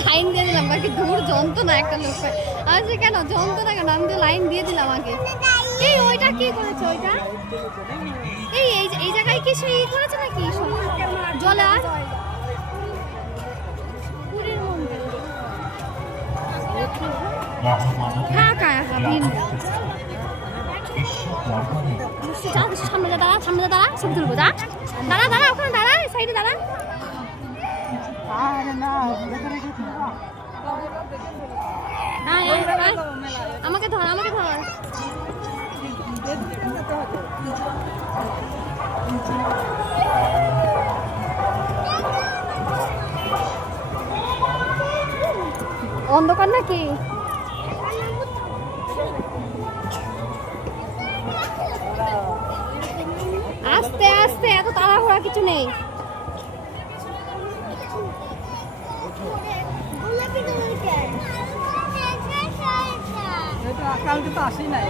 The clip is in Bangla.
লাইন দিয়ে দিলাম বাকি দূর যন্ত্রণা একটা লোক আচ্ছা কেন যন্ত্রণা কেন আমি তো লাইন দিয়ে দিলাম আগে এই ওইটা কি করেছে ওইটা এই এই জায়গায় কি সেই করেছে নাকি জলা পুরীর মন্দির ফাঁকা সামনে দাঁড়া ছবি তুলবো দাঁড়া ওখানে দাঁড়া সাইডে দাঁড়া আমাকে ধর অন্ধকার নাকি আস্তে আস্তে এত তাড়াহুড়া কিছু নেই কালকে তো আসি নাই